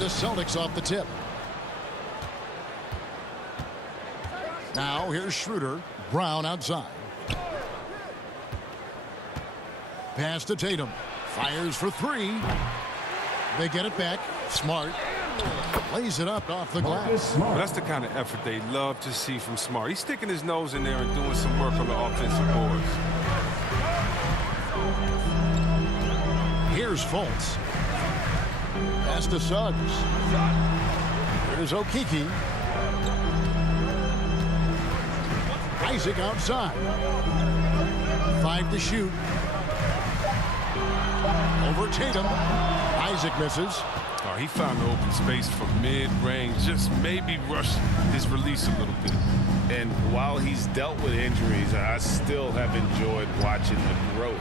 the Celtics off the tip. Now here's Schroeder. Brown outside. Pass to Tatum. Fires for three. They get it back. Smart. Lays it up off the glass. Well, that's the kind of effort they love to see from Smart. He's sticking his nose in there and doing some work on the offensive boards. Here's Fultz. Pass to Suggs. Here's Okeke. Isaac outside. 5 to shoot. Over Tatum. Isaac misses. Oh, he found the open space from mid-range. Just maybe rush his release a little bit. And while he's dealt with injuries, I still have enjoyed watching the growth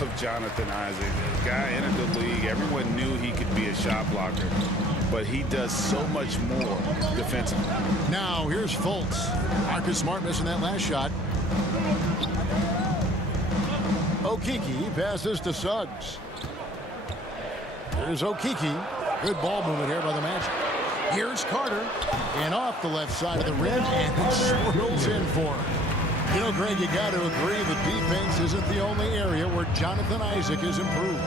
of Jonathan Isaac. The guy entered the league. Everyone knew he could be a shot blocker, but he does so much more defensively. Now here's Fultz. Marcus Smart missing that last shot. Okeke passes to Suggs. Here's Okeke. Good ball movement here by the Magic. Here's Carter. And off the left side of the rim, and it swirls in for him. You know, Greg, you got to agree that defense isn't the only area where Jonathan Isaac is improved.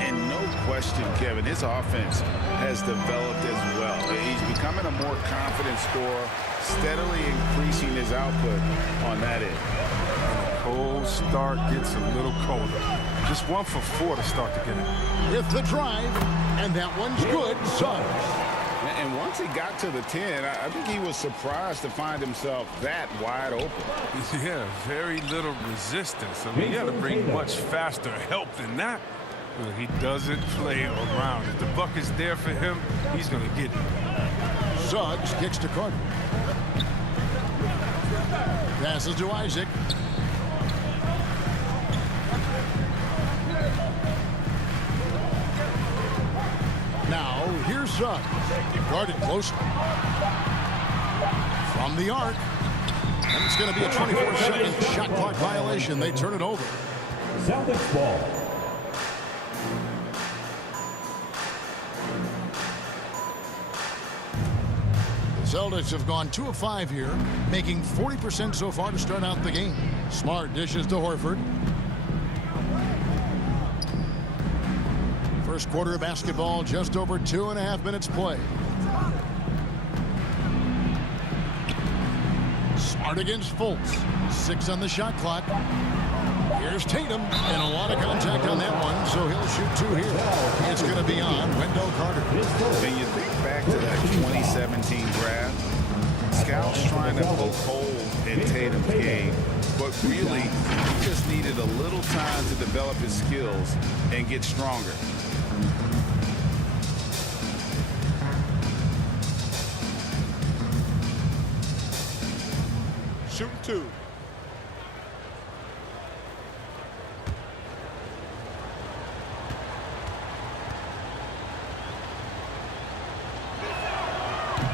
And no question, Kevin, his offense has developed as well. He's becoming a more confident scorer, steadily increasing his output on that end. Cold start gets a little colder. Just 1 for 4 to start the game. With the drive, and that one's good. Suggs. And once he got to the 10, I think he was surprised to find himself that wide open. Yeah, very little resistance. I mean, you got to bring much faster help than that. Well, he doesn't play around. If the buck is there for him, he's going to get it. Suggs kicks to Carter. Passes to Isaac. Now, here's Suggs. Guarded closely. From the arc. And it's going to be a 24-second shot clock violation. They turn it over. Celtics ball. The Celtics have gone 2 of 5 here, making 40% so far to start out the game. Smart dishes to Horford. First quarter of basketball, just over 2.5 minutes play. Smart against Fultz. 6 on the shot clock. Here's Tatum, and a lot of contact on that one, so he'll shoot 2 here. It's going to be on Wendell Carter. When you think back to that 2017 draft, scouts trying to poke holes in Tatum's game, but really, he just needed a little time to develop his skills and get stronger. Shooting 2.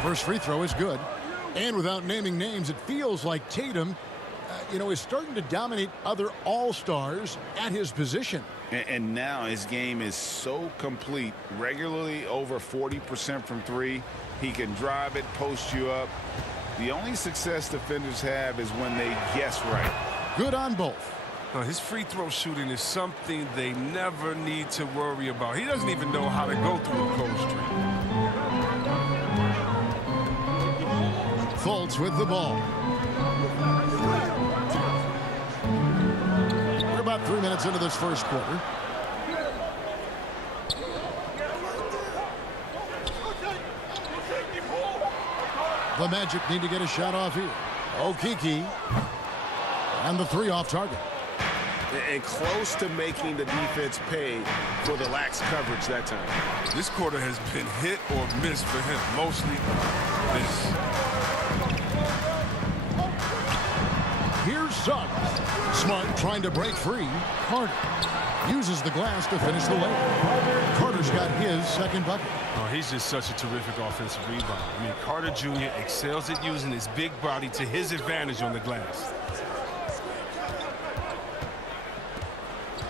First free throw is good. And without naming names, it feels like Tatum, is starting to dominate other all-stars at his position. And now his game is so complete, regularly over 40% from 3. He can drive it, post you up. The only success defenders have is when they guess right. Good on both. His free throw shooting is something they never need to worry about. He doesn't even know how to go through a cold streak. Fultz with the ball. We're about 3 minutes into this first quarter. The Magic need to get a shot off here. Okeke. And the 3 off target. And close to making the defense pay for the lax coverage that time. This quarter has been hit or miss for him. Mostly miss. Here's Suggs. Smart trying to break free. Carter uses the glass to finish the layup. Carter's got his second bucket. Oh, he's just such a terrific offensive rebound. I mean, Carter Jr. excels at using his big body to his advantage on the glass.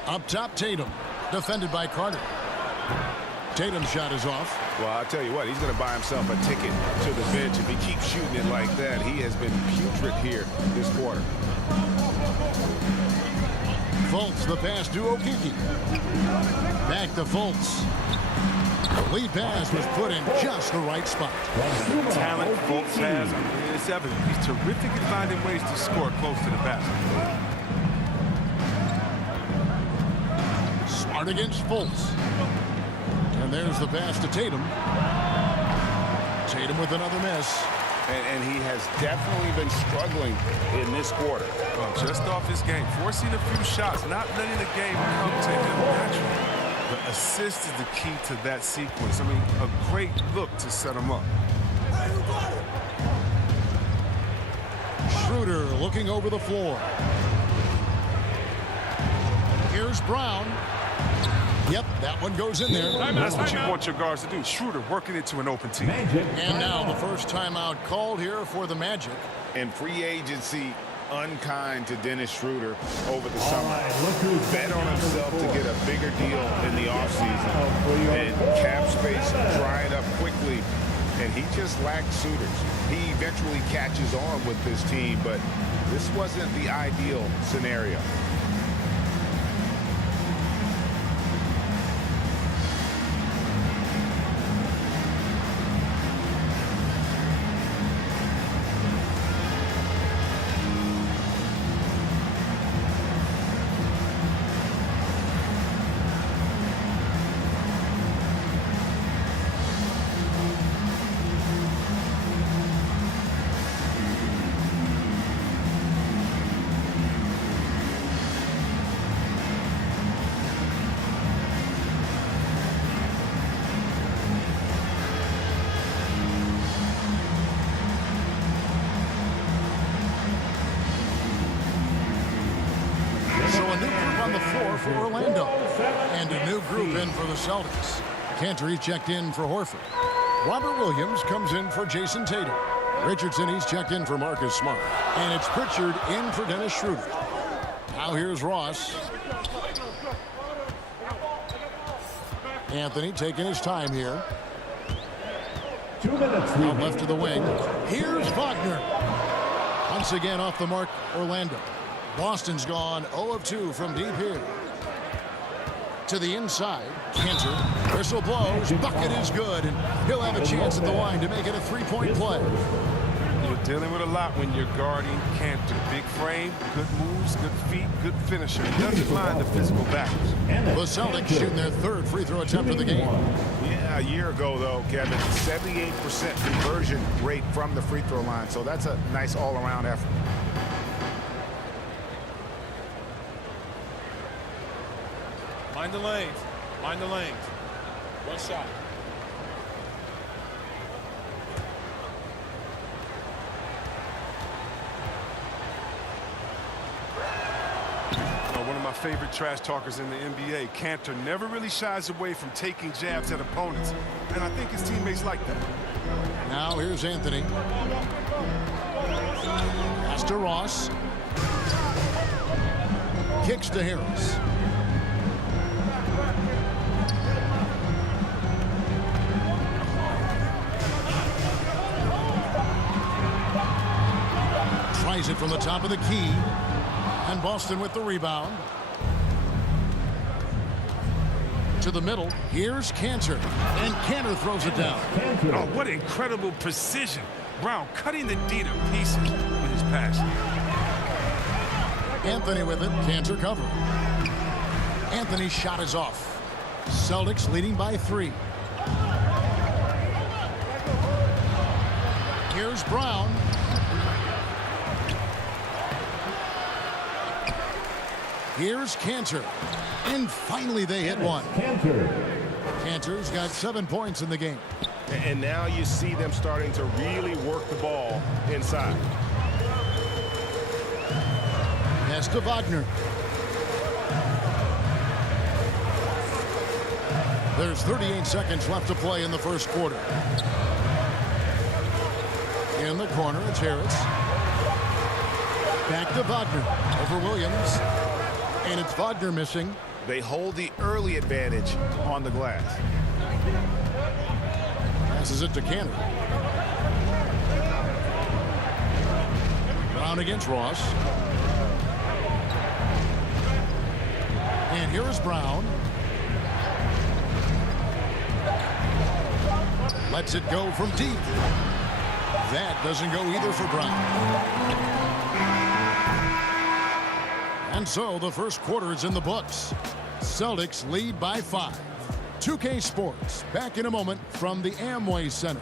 Up top, Tatum. Defended by Carter. Tatum's shot is off. Well, I'll tell you what, he's going to buy himself a ticket to the bench if he keeps shooting it like that. He has been putrid here this quarter. Fultz, the pass to Okeke. Back to Fultz. The lead pass was put in just the right spot. The talent Fultz has, it's evident. He's terrific at finding ways to score close to the basket. Smart against Fultz. And there's the pass to Tatum. Tatum with another miss. And he has definitely been struggling in this quarter. Well, just off his game, forcing a few shots, not letting the game come to him naturally. The assist is the key to that sequence. I mean, a great look to set him up. Schroeder looking over the floor. Here's Brown. Yep, that one goes in there. That's what you want your guards to do. Schroeder working it to an open team. And now the first timeout called here for the Magic. And free agency unkind to Dennis Schroeder over the summer. Bet on himself to get a bigger deal in the offseason. And cap space dried up quickly. And he just lacked suitors. He eventually catches on with this team, but this wasn't the ideal scenario. For Orlando. And a new group in for the Celtics. Cantor, he's checked in for Horford. Robert Williams comes in for Jason Tatum. Richardson, he's checked in for Marcus Smart. And it's Pritchard in for Dennis Schroeder. Now here's Ross. Anthony taking his time here. 2 minutes. Out left to the wing. Here's Wagner. Once again off the mark, Orlando. Boston's gone 0 of 2 from deep here. To the inside, Cantor. Whistle blows. Bucket is good, and he'll have a chance at the line to make it a three-point play. You're dealing with a lot when you're guarding Cantor. Big frame, good moves, good feet, good finisher. He doesn't mind the physical battles. The Celtics shooting their third free throw attempt of the game. Yeah, a year ago, though, Kevin, 78% conversion rate from the free throw line. So that's a nice all-around effort. Mind the lanes. Mind the lanes. One shot. One of my favorite trash talkers in the NBA, Cantor, never really shies away from taking jabs at opponents. And I think his teammates like that. Now here's Anthony. Pass to Ross. Kicks to Harris. Tries it from the top of the key. And Boston with the rebound. To the middle. Here's Cantor. And Cantor throws it down. Oh, what incredible precision. Brown cutting the D to pieces with his pass. Anthony with it. Cantor cover. Anthony's shot is off. Celtics leading by 3. Here's Brown. Here's Cantor. And finally they hit one. Cantor's got 7 points in the game. And now you see them starting to really work the ball inside. Pass to Wagner. There's 38 seconds left to play in the first quarter. In the corner, it's Harris. Back to Wagner. Over Williams. And it's Wagner missing. They hold the early advantage on the glass. Passes it to Cantor. Brown against Ross. And here is Brown. Lets it go from deep. That doesn't go either for Brown. And so the first quarter is in the books. Celtics lead by 5. 2K Sports back in a moment from the Amway Center.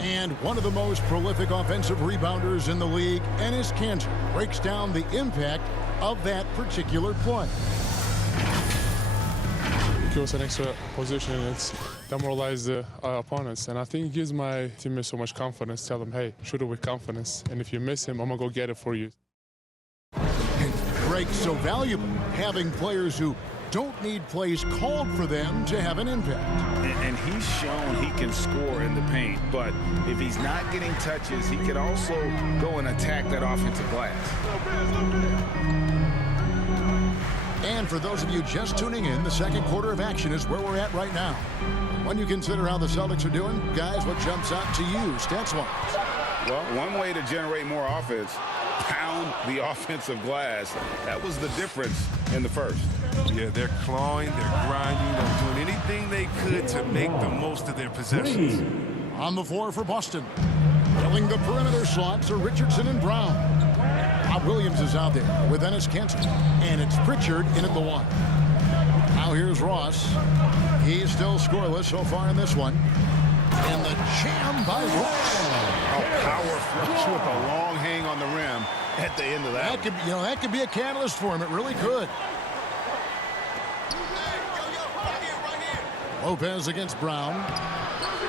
And one of the most prolific offensive rebounders in the league, Enes Kanter, breaks down the impact of that particular play. It gives us an extra position. It's demoralized the opponents. And I think it gives my teammates so much confidence. Tell them, hey, shoot it with confidence. And if you miss him, I'm going to go get it for you. And breaks so valuable, having players who don't need plays called for them to have an impact. And he's shown he can score in the paint, but if he's not getting touches, he can also go and attack that offensive glass. And for those of you just tuning in, the second quarter of action is where we're at right now. When you consider how the Celtics are doing, guys, what jumps out to you stats-wise? Well, one way to generate more offense, pound the offensive glass. That was the difference in the first. Yeah, they're clawing, they're grinding, they're doing anything they could to make the most of their possessions. On the floor for Boston. Filling the perimeter slots are Richardson and Brown. Bob Williams is out there with Enes Kanter. And it's Pritchard in at the 1. Now here's Ross. He's still scoreless so far in this one. And the jam by Ross. A power flush with a long hang on the rim at the end of that. That could be a catalyst for him. It really could. Lopez against Brown.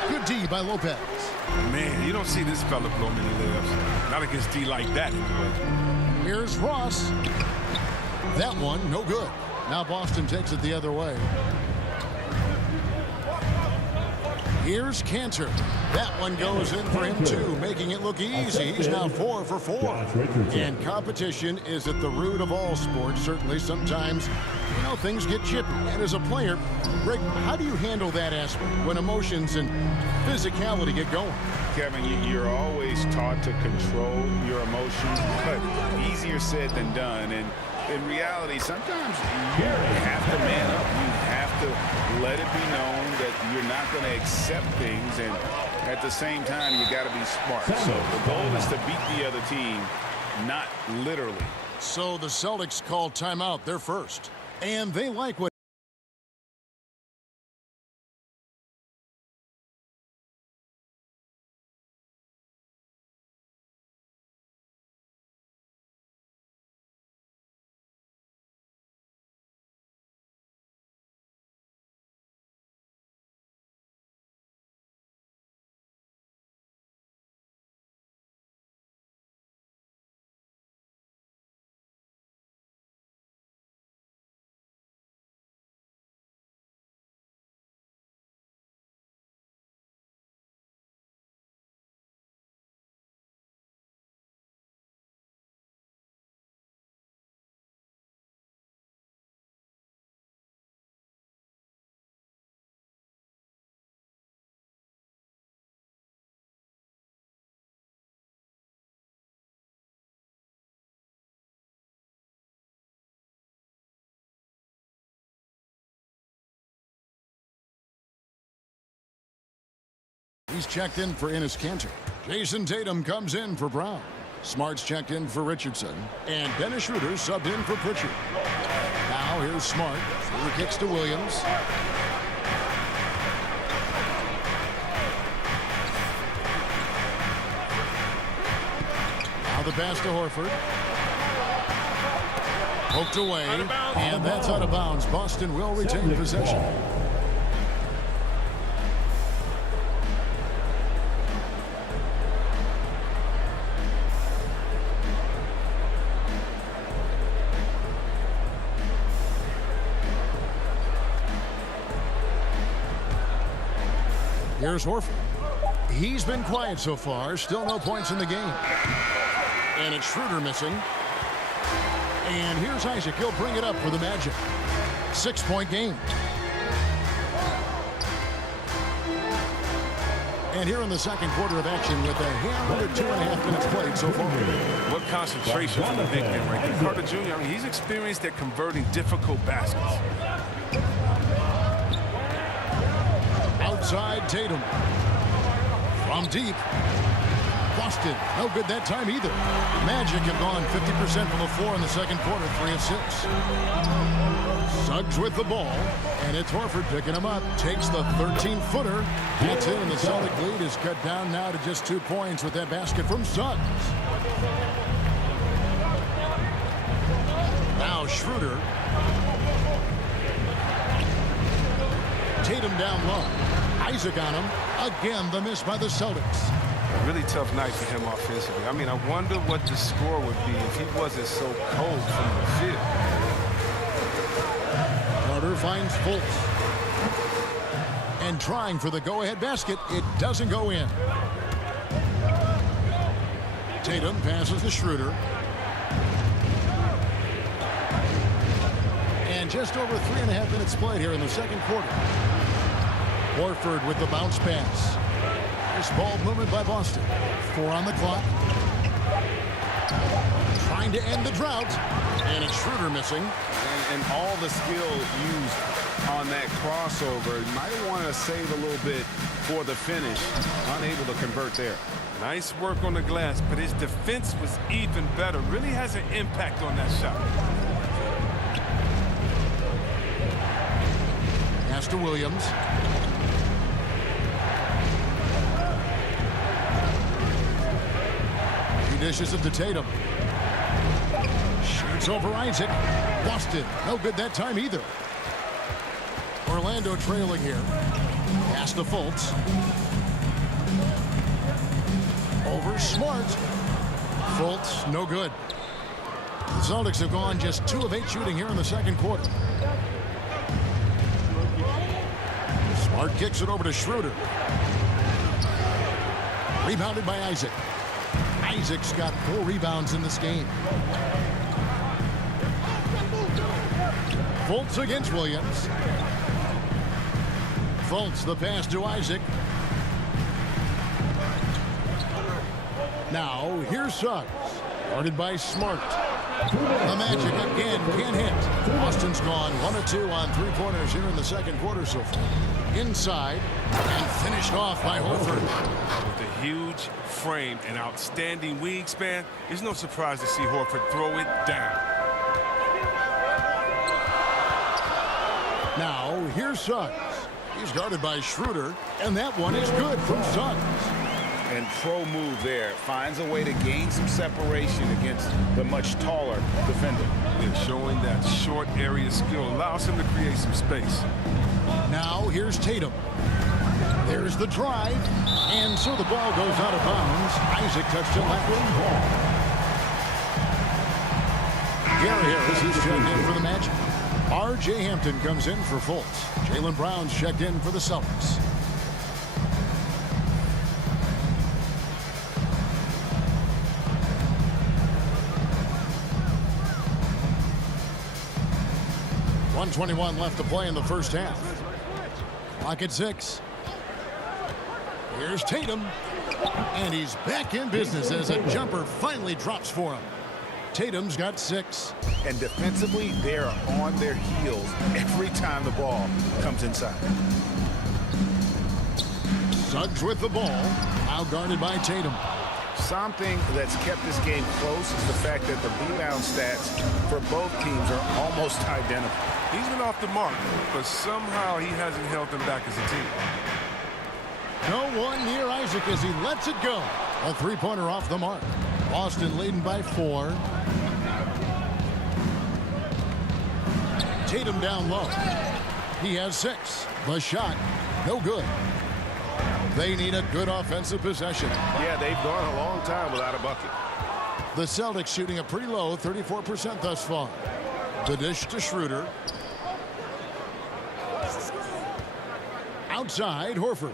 Good D by Lopez. Man, you don't see this fella blow many layups. Not against D like that, anyway. Here's Ross. That one, no good. Now Boston takes it the other way. Here's Kanter. That one goes in for him, too, making it look easy. He's now 4 for 4. And competition is at the root of all sports. Certainly, sometimes, things get chippy. And as a player, Rick, how do you handle that aspect when emotions and physicality get going? Kevin, you're always taught to control your emotions, but easier said than done. And in reality, sometimes you have to man up. You have to let it be known that you're not going to accept things, and at the same time, you got to be smart. So the goal is to beat the other team, not literally. So the Celtics call timeout. They're first, and they like what. He's checked in for Enes Kanter. Jason Tatum comes in for Brown. Smart's checked in for Richardson. And Dennis Schroeder subbed in for Pritchard. Now here's Smart. Schroeder kicks to Williams. Now the pass to Horford. Poked away. And that's out of bounds. Boston will retain possession. Here's Horford. He's been quiet so far. Still no points in the game. And it's Schroeder missing. And here's Isaac. He'll bring it up for the Magic. 6-point game. And here in the second quarter of action with a hand under 2.5 minutes played so far. What concentration from the big man right there. Carter Jr., I mean, he's experienced at converting difficult baskets. Outside Tatum. From deep. Boston. No good that time either. Magic have gone 50% from the floor in the second quarter. 3 of 6. Suggs with the ball. And it's Horford picking him up. Takes the 13-footer. That's it, and the Celtic lead is cut down now to just 2 points with that basket from Suggs. Now Schroeder. Tatum down low. Isaac on him. Again, the miss by the Celtics. A really tough night for him offensively. I mean, I wonder what the score would be if he wasn't so cold from the field. Carter finds Fultz. And trying for the go-ahead basket. It doesn't go in. Tatum passes to Schroeder. And just over 3.5 minutes played here in the second quarter. Horford with the bounce pass. Nice ball movement by Boston. 4 on the clock. Trying to end the drought. And it's Schroeder missing. And all the skill used on that crossover. You might want to save a little bit for the finish. Unable to convert there. Nice work on the glass, but his defense was even better. Really has an impact on that shot. Pass to Williams. He dishes it to Tatum. Shoots over Isaac. Boston. No good that time either. Orlando trailing here. Pass to Fultz. Over Smart. Fultz, no good. The Celtics have gone just 2 of 8 shooting here in the second quarter. Smart kicks it over to Schroeder. Rebounded by Isaac. Isaac's got 4 rebounds in this game. Fultz against Williams. Fultz, the pass to Isaac. Now, here's Suggs. Guarded by Smart. The Magic again can't hit. Boston's gone 1 of 2 on 3-pointers here in the second quarter so far. Inside and finished off by Horford. With a huge frame and outstanding wingspan, there's no surprise to see Horford throw it down. Now, here's Suggs. He's guarded by Schroeder, and that one is good from Suggs. And pro move there. Finds a way to gain some separation against the much taller defender. And showing that short area skill allows him to create some space. Now, here's Tatum. There's the drive, and so the ball goes out of bounds. Isaac touched it left. Gary Harris is checked in for the Magic. R.J. Hampton comes in for Fultz. Jaylen Brown's checked in for the Celtics. .121 left to play in the first half. Clock at 6. Here's Tatum. And he's back in business as a jumper finally drops for him. Tatum's got 6. And defensively, they're on their heels every time the ball comes inside. Suggs with the ball. Now guarded by Tatum. Something that's kept this game close is the fact that the rebound stats for both teams are almost identical. He's been off the mark, but somehow he hasn't held them back as a team. No one near Isaac as he lets it go. A 3-pointer off the mark. Boston leading by 4. Tatum down low. He has 6. The shot, no good. They need a good offensive possession. Yeah, they've gone a long time without a bucket. The Celtics shooting a pretty low 34% thus far. The dish to Schroeder. Outside, Horford.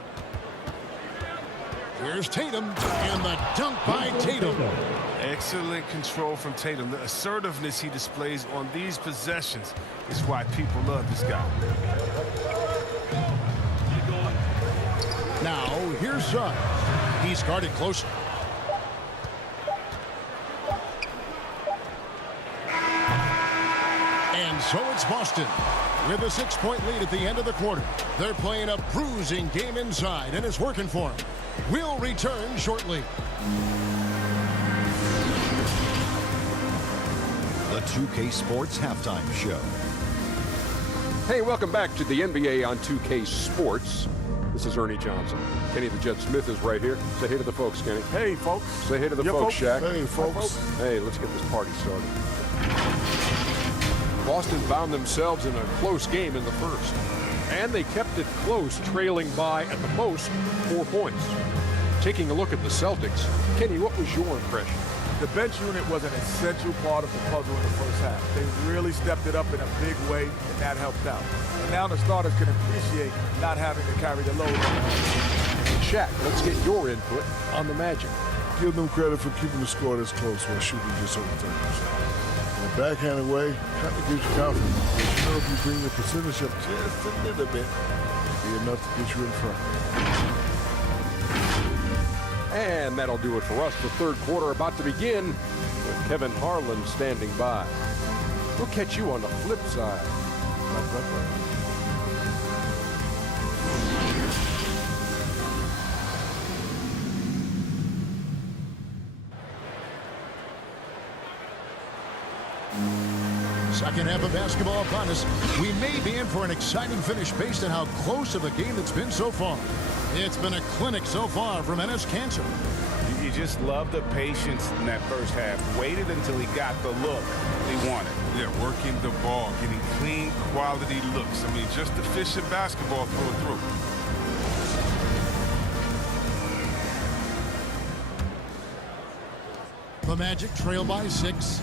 Here's Tatum, and the dunk by Tatum. Excellent control from Tatum. The assertiveness he displays on these possessions is why people love this guy. Now, here's Suggs. He's guarded closely. And so it's Boston with a 6-point lead at the end of the quarter. They're playing a bruising game inside, and it's working for them. We'll return shortly. The 2K Sports Halftime Show. Hey, welcome back to the NBA on 2K Sports. This is Ernie Johnson. Kenny the Jet Smith is right here. Say hey to the folks, Kenny. Hey, folks. Say hey to the folks, Shaq. Hey, folks. Hey, let's get this party started. Boston found themselves in a close game in the first. And they kept it close, trailing by, at the most, 4 points. Taking a look at the Celtics, Kenny, what was your impression? The bench unit was an essential part of the puzzle in the first half. They really stepped it up in a big way, and that helped out. And now the starters can appreciate not having to carry the load. Shaq, let's get your input on the Magic. Give them credit for keeping the score this close while shooting just over 30%. In a backhanded way, kind of gives you confidence. But you know, if you bring your percentage up just a little bit, it'll be enough to get you in front. And that'll do it for us. The third quarter about to begin with Kevin Harlan standing by. We'll catch you on the flip side. Second half of basketball upon us. We may be in for an exciting finish based on how close of a game it's been so far. It's been a clinic so far from Enes Kanter. You just love the patience in that first half. Waited until he got the look he wanted. Yeah, working the ball, getting clean, quality looks. I mean, just efficient basketball through and through. The Magic trail by 6.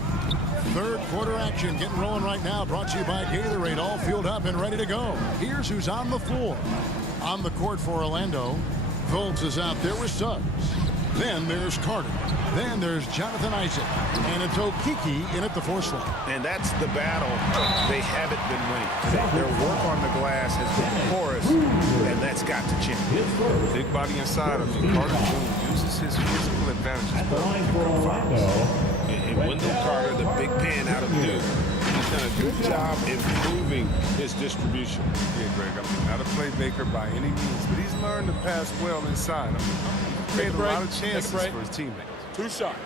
Third quarter action getting rolling right now. Brought to you by Gatorade. All fueled up and ready to go. Here's who's on the floor. On the court for Orlando, Fultz is out there with Suggs. Then there's Carter. Then there's Jonathan Isaac. And it's Okeke in at the force line. And that's the battle they haven't been winning. Their work on the glass has been porous, and that's got to change. Big body inside of him. Carter Jr. uses his physical advantages. And Wendell Carter, the big pan out of Duke, he's done a good job improving his distribution. Yeah, Greg, I mean, not a playmaker by any means, but he's learned to pass well inside. I mean, he created a lot of chances for his teammates. 2 shots.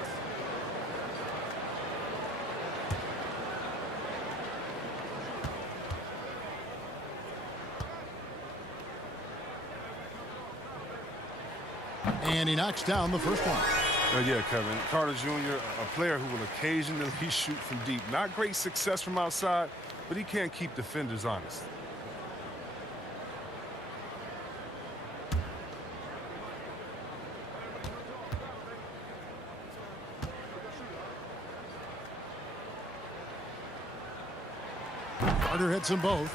And he knocks down the first one. Yeah, Kevin. Carter Jr., a player who will occasionally shoot from deep. Not great success from outside, but he can't keep defenders honest. Carter hits them both.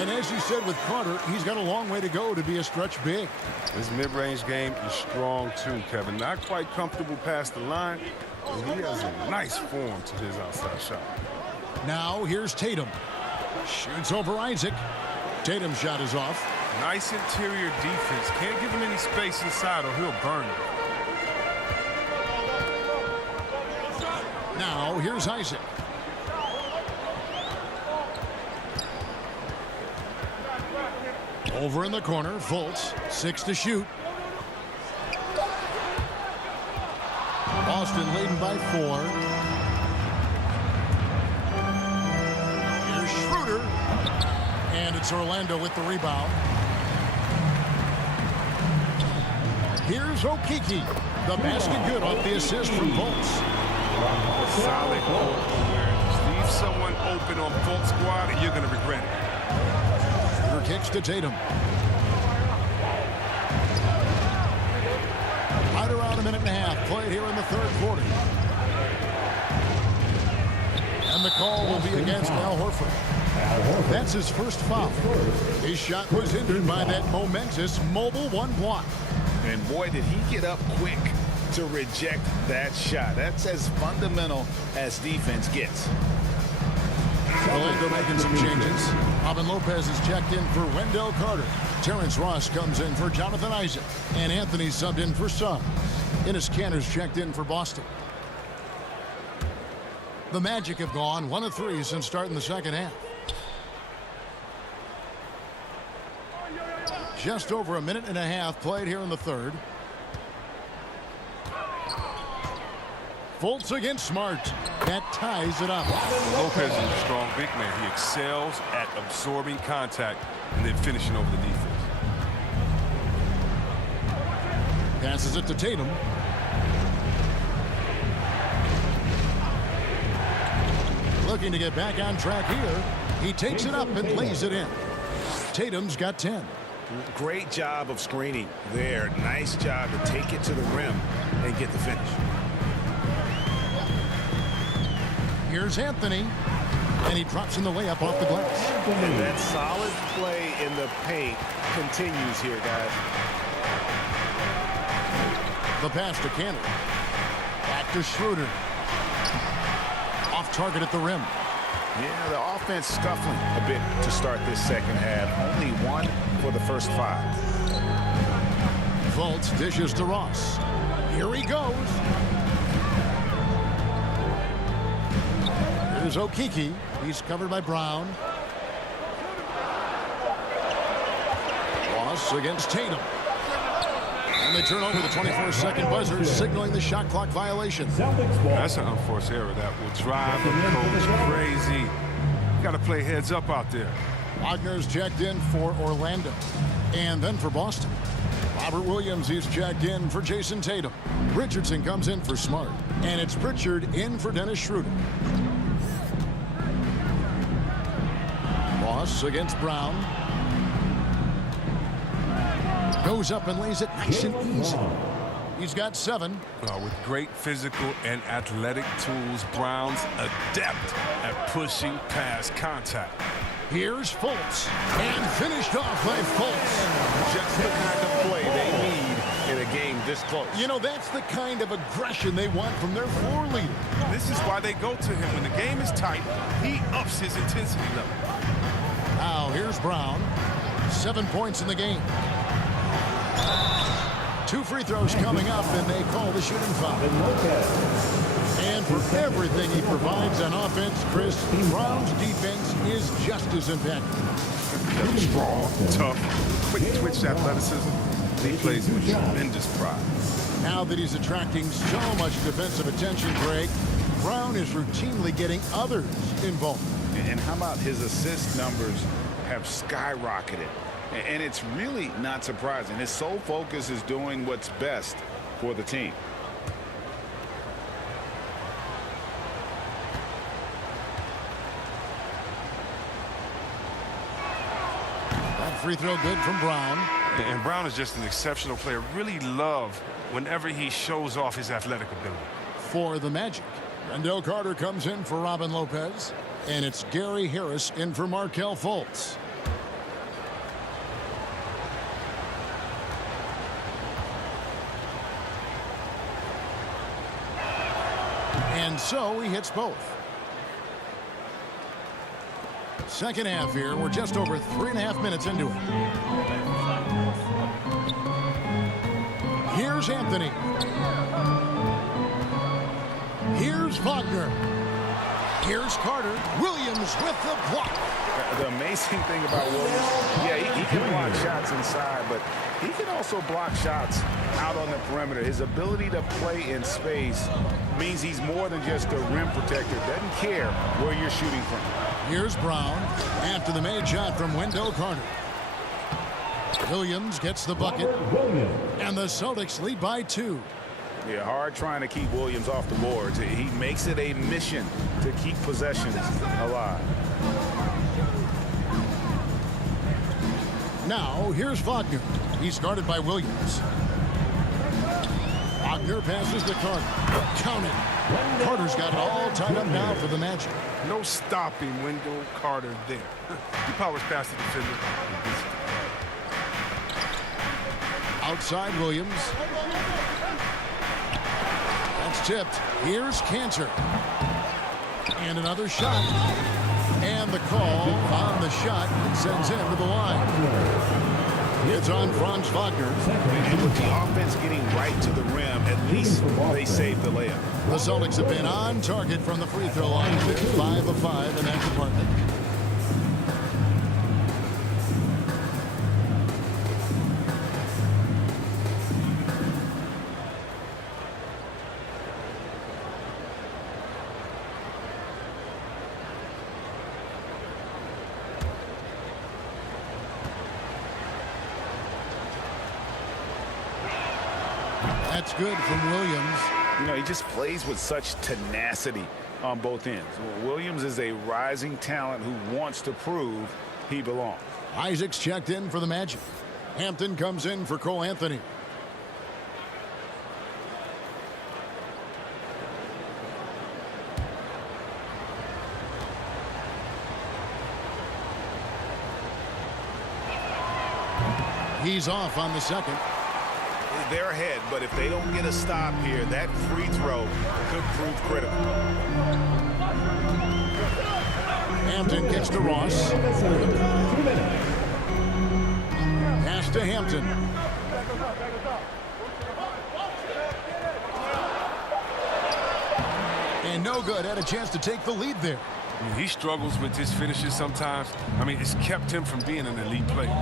And as you said with Carter, he's got a long way to go to be a stretch big. His mid-range game is strong too, Kevin. Not quite comfortable past the line, but he has a nice form to his outside shot. Now here's Tatum. Shoots over Isaac. Tatum's shot is off. Nice interior defense. Can't give him any space inside or he'll burn it. Now here's Isaac. Over in the corner, Fultz, 6 to shoot. Boston leading by 4. Here's Schroeder. And it's Orlando with the rebound. Here's Okeke. The basket good off the assist from Fultz. Solid court awareness. Leave someone open on Fultz squad and you're going to regret it. Kicks to Tatum. Right around a minute and a half played here in the third quarter. And the call will be against Al Horford. That's his first foul. His shot was hindered by that momentous mobile one block. And boy, did he get up quick to reject that shot. That's as fundamental as defense gets. Orlando making some changes. Robin Lopez is checked in for Wendell Carter. Terrence Ross comes in for Jonathan Isaac. And Anthony subbed in for Suggs. Enes Kanter's checked in for Boston. The Magic have gone 1 of 3 since starting the second half. Just over a minute and a half played here in the third. Fultz against Smart. That ties it up. Lopez is a strong big man. He excels at absorbing contact and then finishing over the defense. Passes it to Tatum. Looking to get back on track here. He takes it up and lays it in. Tatum's got 10. Great job of screening there. Nice job to take it to the rim and get the finish. Here's Anthony. And he drops in the layup off the glass. And that solid play in the paint continues here, guys. The pass to Kanter. Back to Schroeder. Off target at the rim. Yeah, the offense scuffling a bit to start this second half. Only 1 for the first 5. Fultz dishes to Ross. Here he goes. Here's Okeke. He's covered by Brown. Ross against Tatum. And they turn over the 24-second buzzer, signaling the shot clock violation. That's an unforced error that will drive the coach crazy. You got to play heads up out there. Wagner's checked in for Orlando. And then for Boston. Robert Williams, he's checked in for Jason Tatum. Richardson comes in for Smart. And it's Pritchard in for Dennis Schroeder. Ross against Brown. Goes up and lays it nice and easy. He's got 7. With great physical and athletic tools, Brown's adept at pushing past contact. Here's Fultz. And finished off by Fultz. Just the kind of play they need in a game this close. You know, that's the kind of aggression they want from their floor leader. This is why they go to him. When the game is tight, he ups his intensity level. Now, here's Brown. 7 points in the game. 2 free throws coming up, and they call the shooting foul. And for everything he provides on offense, Chris, Brown's defense is just as impactful. Strong, tough, quick twitch athleticism. He plays with tremendous pride. Now that he's attracting so much defensive attention, Greg, Brown is routinely getting others involved. And how about his assist numbers have skyrocketed? And it's really not surprising. His sole focus is doing what's best for the team. That free throw good from Brown. And Brown is just an exceptional player. Really love whenever he shows off his athletic ability. For the Magic, Wendell Carter comes in for Robin Lopez. And it's Gary Harris in for Markelle Fultz. And so he hits both. Second half here. We're just over 3.5 minutes into it. Here's Anthony. Here's Wagner. Here's Carter. Williams with the block. The amazing thing about Williams, yeah, he can block shots inside, but he can also block shots out on the perimeter. His ability to play in space means he's more than just a rim protector. Doesn't care where you're shooting from. Here's Brown after the made shot from Wendell Carter. Williams gets the bucket, and the Celtics lead by 2. Yeah, hard trying to keep Williams off the boards. He makes it a mission to keep possessions alive. Now, here's Wagner. He's guarded by Williams. Wagner passes to Carter. Count it. Carter's got it all tied up now for the Magic. No stopping Wendell Carter there. He powers past the defender. Outside Williams. That's tipped. Here's Cantor. And another shot. And the call on the shot sends him to the line. It's on Franz Wagner. And with the offense getting right to the rim, at least they saved the layup. The Celtics have been on target from the free throw line. They're 5 of 5 in that department. That's good from Williams. You know, he just plays with such tenacity on both ends. Williams is a rising talent who wants to prove he belongs. Isaac's checked in for the Magic. Hampton comes in for Cole Anthony. He's off on the second. They're ahead, but if they don't get a stop here, that free throw could prove critical. Hampton gets to Ross. Pass to Hampton. And no good. Had a chance to take the lead there. I mean, he struggles with his finishes sometimes. I mean, it's kept him from being an elite player.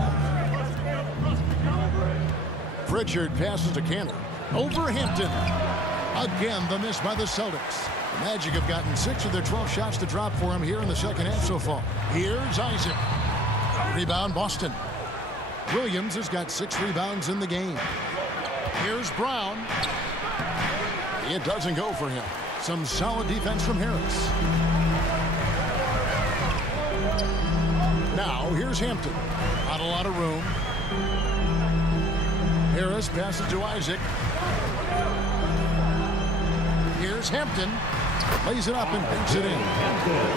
Pritchard passes to Cantor. Over Hampton. Again, the miss by the Celtics. The Magic have gotten 6 of their 12 shots to drop for him here in the second half so far. Here's Isaac. Rebound, Boston. Williams has got 6 rebounds in the game. Here's Brown. It doesn't go for him. Some solid defense from Harris. Now, here's Hampton. Not a lot of room. Harris passes to Isaac. Here's Hampton. Lays it up and banks it in.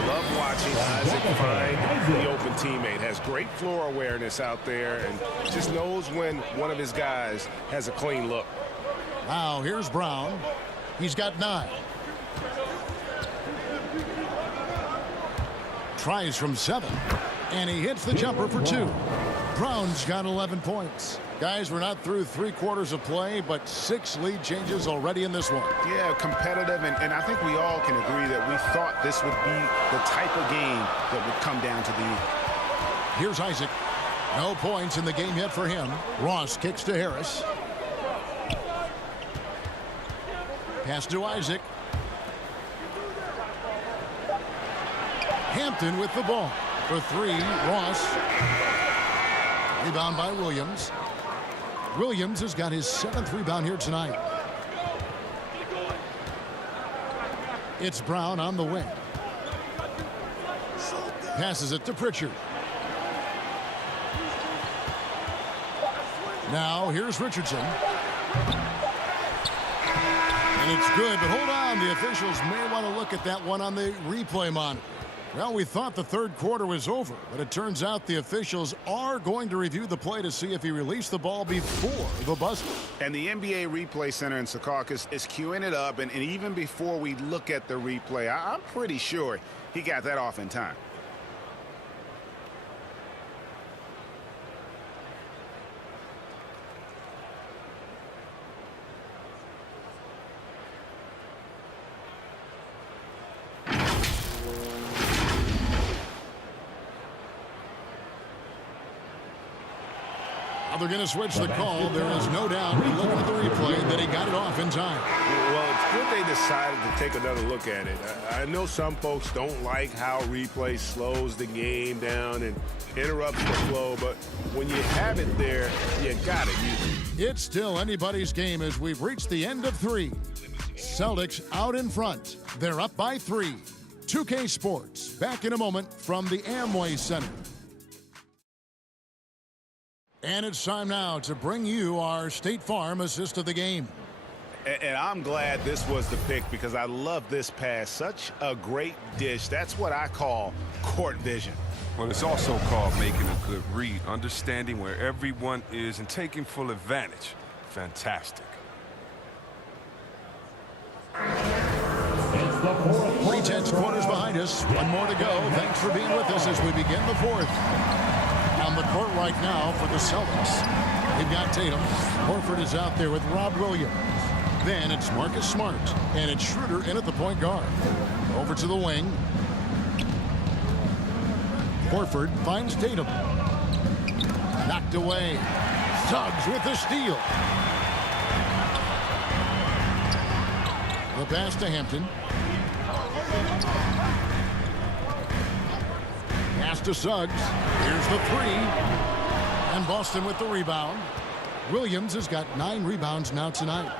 Love watching Isaac find the open teammate. Has great floor awareness out there and just knows when one of his guys has a clean look. Now, here's Brown. He's got 9. Tries from 7. And he hits the jumper for 2. Brown's got 11 points. Guys, we're not through 3 quarters of play, but 6 lead changes already in this one. Yeah, competitive, and I think we all can agree that we thought this would be the type of game that would come down to the end. Here's Isaac. No points in the game yet for him. Ross kicks to Harris. Pass to Isaac. Hampton with the ball. For 3, Ross. Rebound by Williams. Williams has got his 7th rebound here tonight. It's Brown on the wing. Passes it to Pritchard. Now here's Richardson. And it's good, but hold on. The officials may want to look at that one on the replay monitor. Well, we thought the 3rd quarter was over, but it turns out the officials are going to review the play to see if he released the ball before the buzzer. And the NBA Replay Center in Secaucus is queuing it up, and even before we look at the replay, I'm pretty sure he got that off in time. They're going to switch the call. There is no doubt, looking at the replay, that he got it off in time. Well, it's good they decided to take another look at it. I know some folks don't like how replay slows the game down and interrupts the flow, but when you have it there, you got to use it. It's still anybody's game as we've reached the end of 3. Celtics out in front. They're up by 3. 2K Sports, back in a moment from the Amway Center. And it's time now to bring you our State Farm assist of the game. And I'm glad this was the pick because I love this pass. Such a great dish. That's what I call court vision. Well, it's also called making a good read, understanding where everyone is and taking full advantage fantastic. 3/10 quarters behind us. One more to go. Thanks for being with us as we begin the fourth. On the court right now for the Celtics, they've got Tatum. Horford is out there with Rob Williams. Then it's Marcus Smart, and it's Schroeder in at the point guard. Over to the wing. Horford finds Tatum. Knocked away. Suggs with the steal. The pass to Hampton. Pass to Suggs. Here's the three. And Boston with the rebound. Williams has got 9 rebounds now tonight.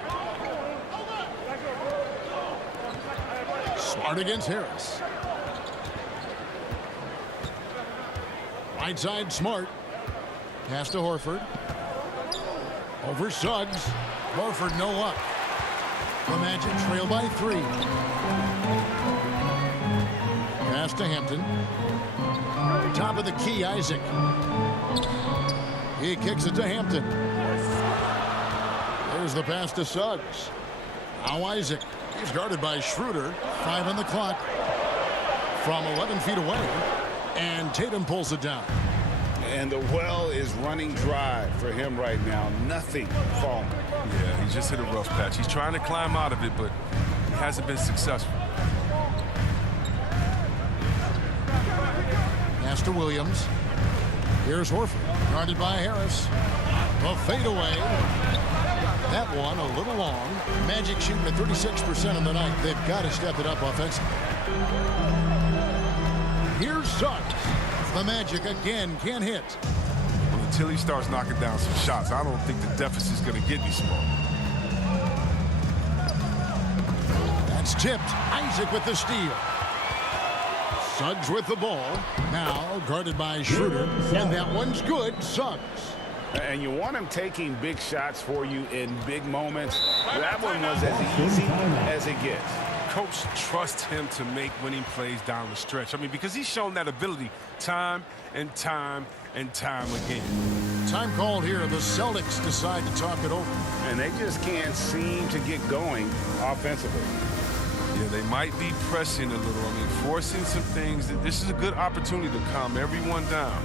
Smart against Harris. Right side, Smart. Pass to Horford. Over Suggs. Horford no luck. The Magic trail by 3. Pass to Hampton. Top of the key, Isaac. He kicks it to Hampton. There's the pass to Suggs. Now Isaac. He's guarded by Schroeder. 5 on the clock. From 11 feet away. And Tatum pulls it down. And the well is running dry for him right now. Nothing falling. Yeah, he just hit a rough patch. He's trying to climb out of it, but he hasn't been successful. Pass to Williams. Here's Horford. Guarded by Harris. A fadeaway. That one a little long. Magic shooting at 36% on the night. They've got to step it up offensively. Here's Suggs. The Magic again can't hit. Well, until he starts knocking down some shots, I don't think the deficit's going to get any smaller. That's tipped. Isaac with the steal. Suggs with the ball. Now guarded by Schroeder. And that one's good. Suggs. And you want him taking big shots for you in big moments. That one was as easy as it gets. Coach trusts him to make winning plays down the stretch. I mean, because he's shown that ability time and time and time again. Time called here. The Celtics decide to talk it over. And they just can't seem to get going offensively. Yeah, they might be pressing a little. I mean, forcing some things. This is a good opportunity to calm everyone down.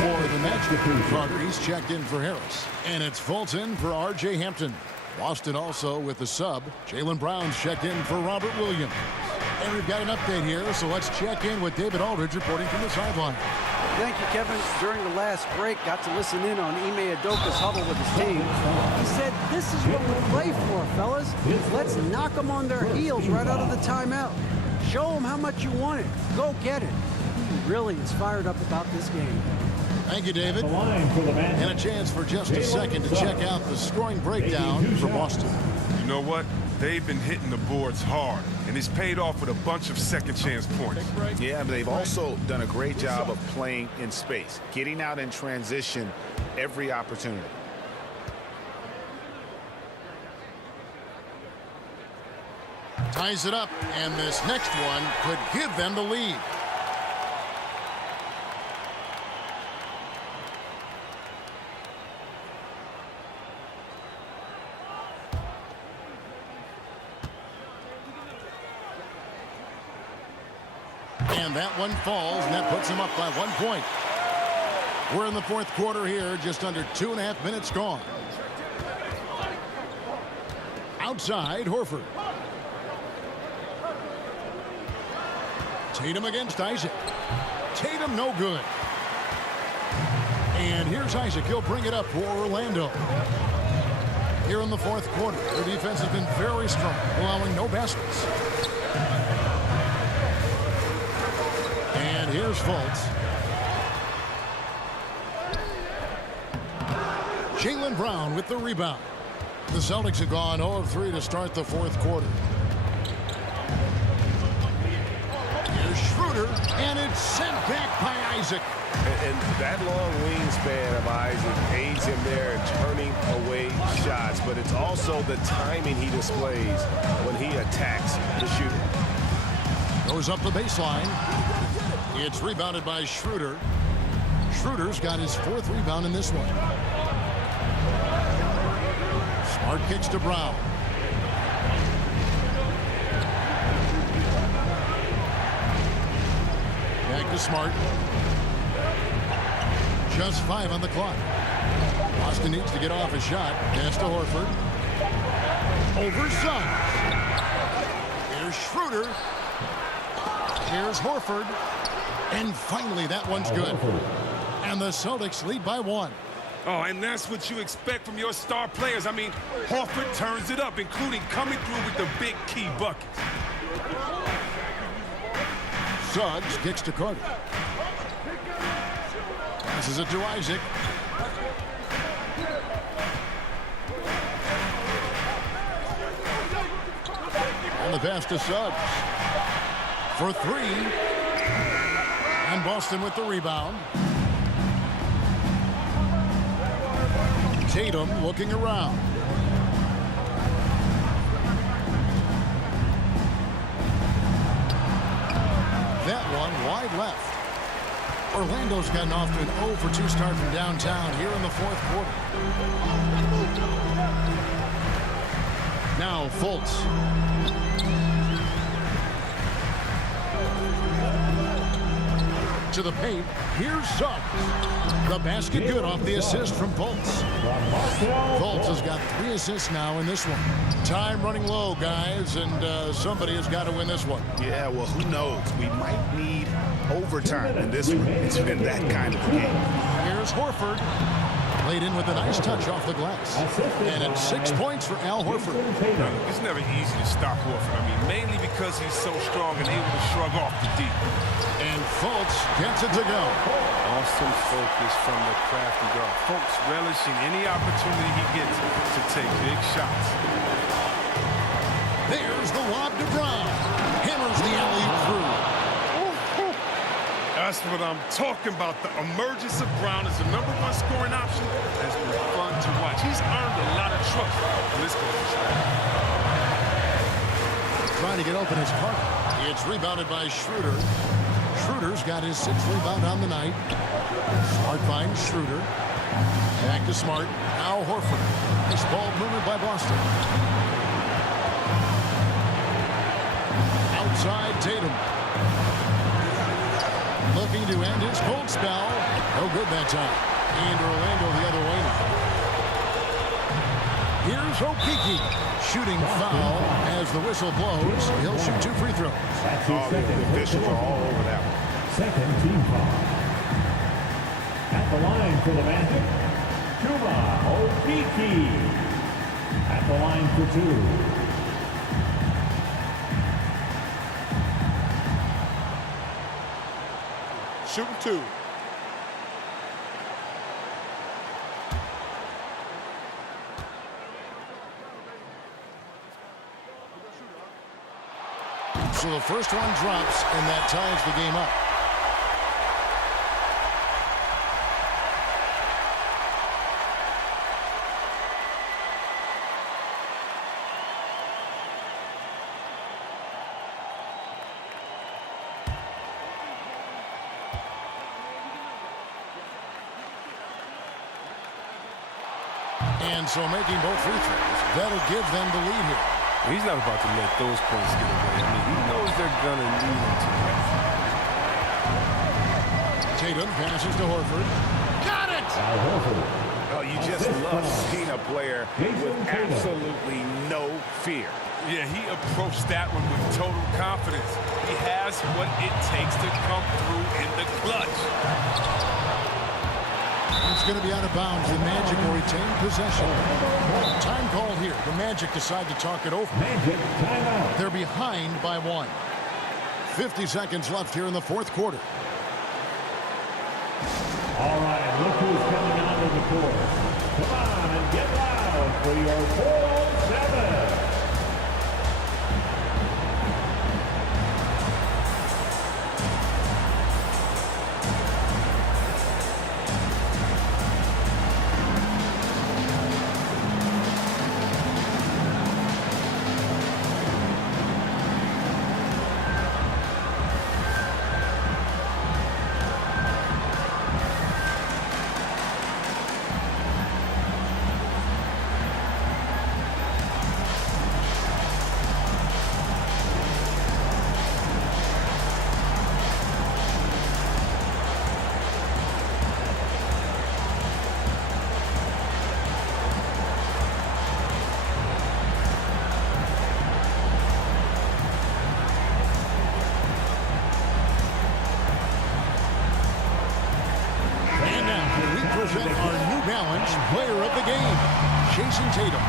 For the Magic, Carter, he's checked in for Harris. And it's Fulton for R.J. Hampton. Boston also with the sub. Jaylen Brown's checked in for Robert Williams. And we've got an update here, so let's check in with David Aldridge reporting from the sideline. Thank you, Kevin. During the last break, got to listen in on Ime Udoka's huddle with his team. He said, this is what we play for, fellas. Let's knock them on their heels right out of the timeout. Show them how much you want it. Go get it. He really is fired up about this game. Thank you, David. And a chance for just a second to check out the scoring breakdown for Boston. You know what? They've been hitting the boards hard, and it's paid off with a bunch of second-chance points. Yeah, but they've also done a great job of playing in space, getting out in transition every opportunity. Ties it up, and this next one could give them the lead. And that one falls, and that puts him up by 1 point. We're in the fourth quarter here, just under 2.5 minutes gone. Outside, Horford. Tatum against Isaac. Tatum no good. And here's Isaac. He'll bring it up for Orlando. Here in the fourth quarter, their defense has been very strong, allowing no baskets. And here's Fultz. Jaylen Brown with the rebound. The Celtics have gone 0 of 3 to start the fourth quarter. Here's Schroeder, and it's sent back by Isaac. And that long wingspan of Isaac aids him there in turning away shots, but it's also the timing he displays when he attacks the shooter. Goes up the baseline. It's rebounded by Schroeder. Schroeder's got his fourth rebound in this one. Smart kicks to Brown. Back to Smart. Just 5 on the clock. Boston needs to get off a shot. Pass to Horford. Over Suggs. Here's Schroeder. Here's Horford. And finally, that one's good. And the Celtics lead by 1. Oh, and that's what you expect from your star players. I mean, Horford turns it up, including coming through with the big key buckets. Suggs kicks to Carter. Passes it to Isaac. And the pass to Suggs. For 3. And Boston with the rebound. Tatum looking around. That one wide left. Orlando's gotten off to an 0 for 2 start from downtown here in the fourth quarter. Now Fultz. To the paint. Here's Suggs. The basket good off the assist from Fultz. Fultz has got 3 assists now in this one. Time running low, guys, and somebody has got to win this one. Yeah, well, who knows? We might need overtime in this one. It's been that kind of game. Here's Horford. Laid in with a nice touch off the glass. And it's 6 points for Al Horford. It's never easy to stop Horford. I mean, mainly because he's so strong and able to shrug off the deep. And Fultz gets it to go. Awesome focus from the crafty guard. Fultz relishing any opportunity he gets to take big shots. There's the lob to Brown. Hammers the alley through. That's what I'm talking about. The emergence of Brown as the #1 scoring option has been fun to watch. He's earned a lot of trust from this coach. Trying to get open his Carter. It's rebounded by Schroeder. Schroeder's got his 6th rebound on the night. Smart finds Schroeder. Back to Smart. Now Horford. Nice ball movement by Boston. Outside Tatum. Looking to end his cold spell. No good that time. And Orlando the other way now. Here's Okeke. Shooting foul as the whistle blows. He'll shoot 2 free throws. The officials are all over that one. Second team foul. At the line for the Magic, Chuma Okeke. At the line for 2. Shooting 2. So the first one drops, and that ties the game up. And so making both free throws, that'll give them the lead here. He's not about to let those points get away. I mean, he knows they're going to need him to. Tatum passes to Horford. Got it! Oh, you just love seeing a player with absolutely no fear. Yeah, he approached that one with total confidence. He has what it takes to come through in the clutch. It's going to be out of bounds. The Magic will retain possession. Time called here. The Magic decide to talk it over. They're behind by 1. 50 seconds left here in the fourth quarter. All right, look who's coming onto the court. Come on and get loud for your 407. Tatum.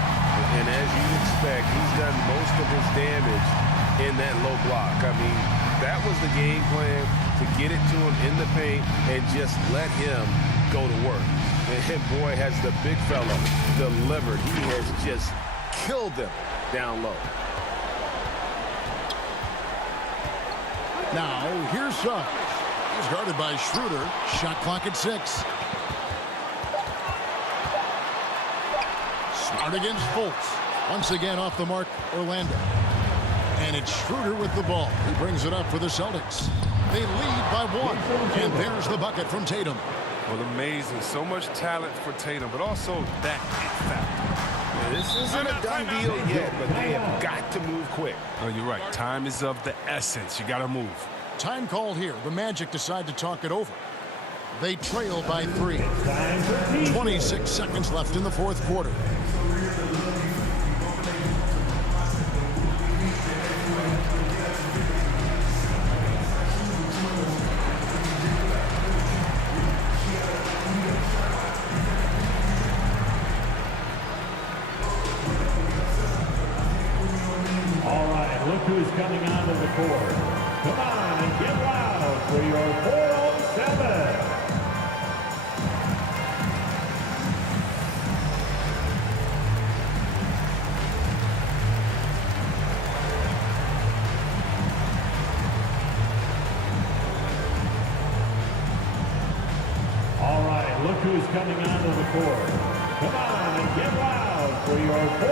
And as you'd expect, he's done most of his damage in that low block. I mean, that was the game plan, to get it to him in the paint and just let him go to work. And boy, has the big fella delivered. He has just killed them down low. Now, here's Suggs. He's guarded by Schroeder. Shot clock at 6. Smart against Fultz. Once again off the mark, Orlando. And it's Schroeder with the ball. He brings it up for the Celtics. They lead by 1. And there's the bucket from Tatum. Well, amazing. So much talent for Tatum, but also that it factor. This isn't a done deal yet, but they have got to move quick. Oh, you're right. Time is of the essence. You got to move. Time called here. The Magic decide to talk it over. They trail by 3. 26 seconds left in the fourth quarter. All right, look who's coming onto the court. Come on and get loud for your 407. All right, look who's coming onto the court. Come on and get loud for your 407.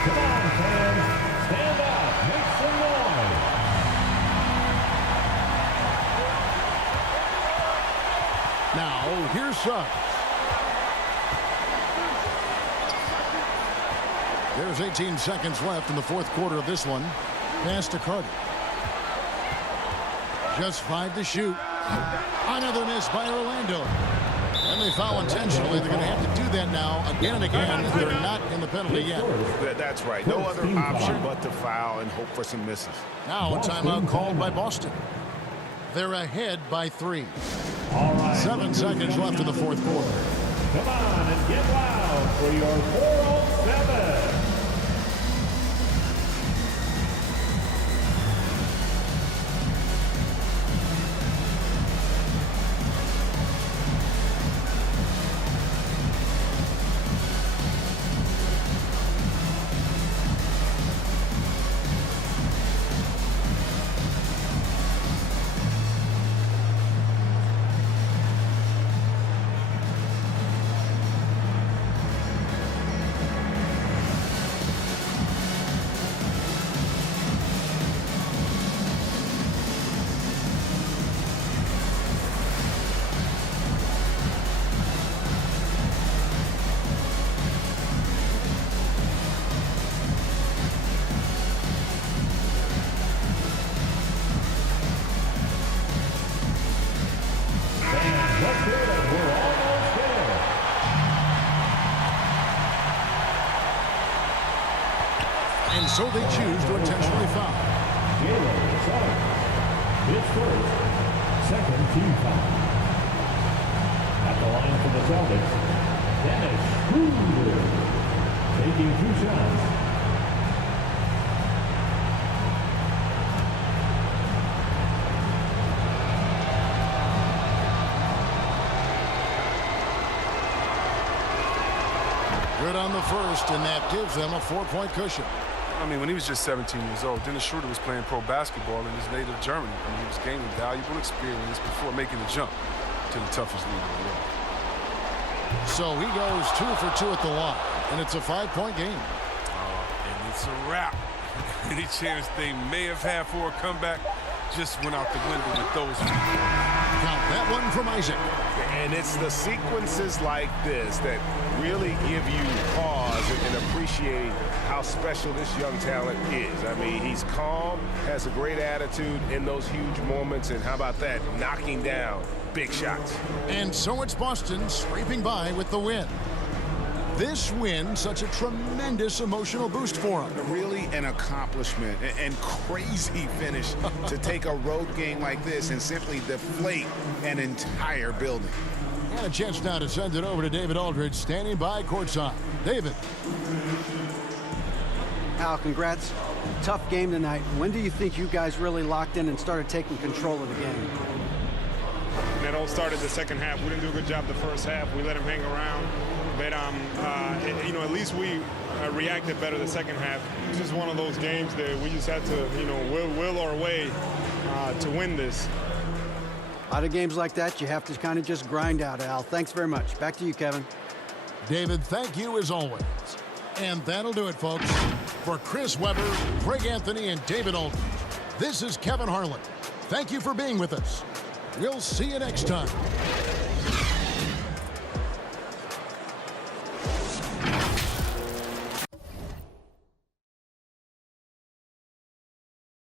Come on, fans. Stand up. Make some noise. Now, here's Suggs. There's 18 seconds left in the fourth quarter of this one. Pass to Carter. Just 5 to shoot. Another miss by Orlando. And they foul intentionally. They're going to have to do that now again and again. They're not in the penalty yet. That's right. No other option but to foul and hope for some misses. Now a timeout called by Boston. They're ahead by 3. All right, 7 seconds left in the fourth quarter. Come on and get loud for your 407. And so they choose to intentionally foul. His first, second team foul. At the line for the Celtics, Dennis Schroeder taking 2 shots. Good on the first, and that gives them a 4-point cushion. I mean, when he was just 17 years old, Dennis Schroeder was playing pro basketball in his native Germany. I mean, he was gaining valuable experience before making the jump to the toughest league in the world. So he goes 2 for 2 at the line, and it's a 5-point game. And it's a wrap. Any chance they may have had for a comeback just went out the window with those. Count that one from Isaac. And it's the sequences like this that really give you pause and appreciating how special this young talent is. I mean, he's calm, has a great attitude in those huge moments, and how about that, knocking down big shots. And so it's Boston scraping by with the win. This win, such a tremendous emotional boost for them. Really an accomplishment and crazy finish to take a road game like this and simply deflate an entire building. And a chance now to send it over to David Aldridge, standing by courtside. David. Al, congrats. Tough game tonight. When do you think you guys really locked in and started taking control of the game? It all started the second half. We didn't do a good job the first half. We let him hang around. But, you know, at least we reacted better the second half. It's just one of those games that we just had to, you know, will our way to win this. A lot of games like that, you have to kind of just grind out, Al. Thanks very much. Back to you, Kevin. David, thank you as always. And that'll do it, folks. For Chris Webber, Craig Anthony, and David Aldridge, this is Kevin Harlan. Thank you for being with us. We'll see you next time.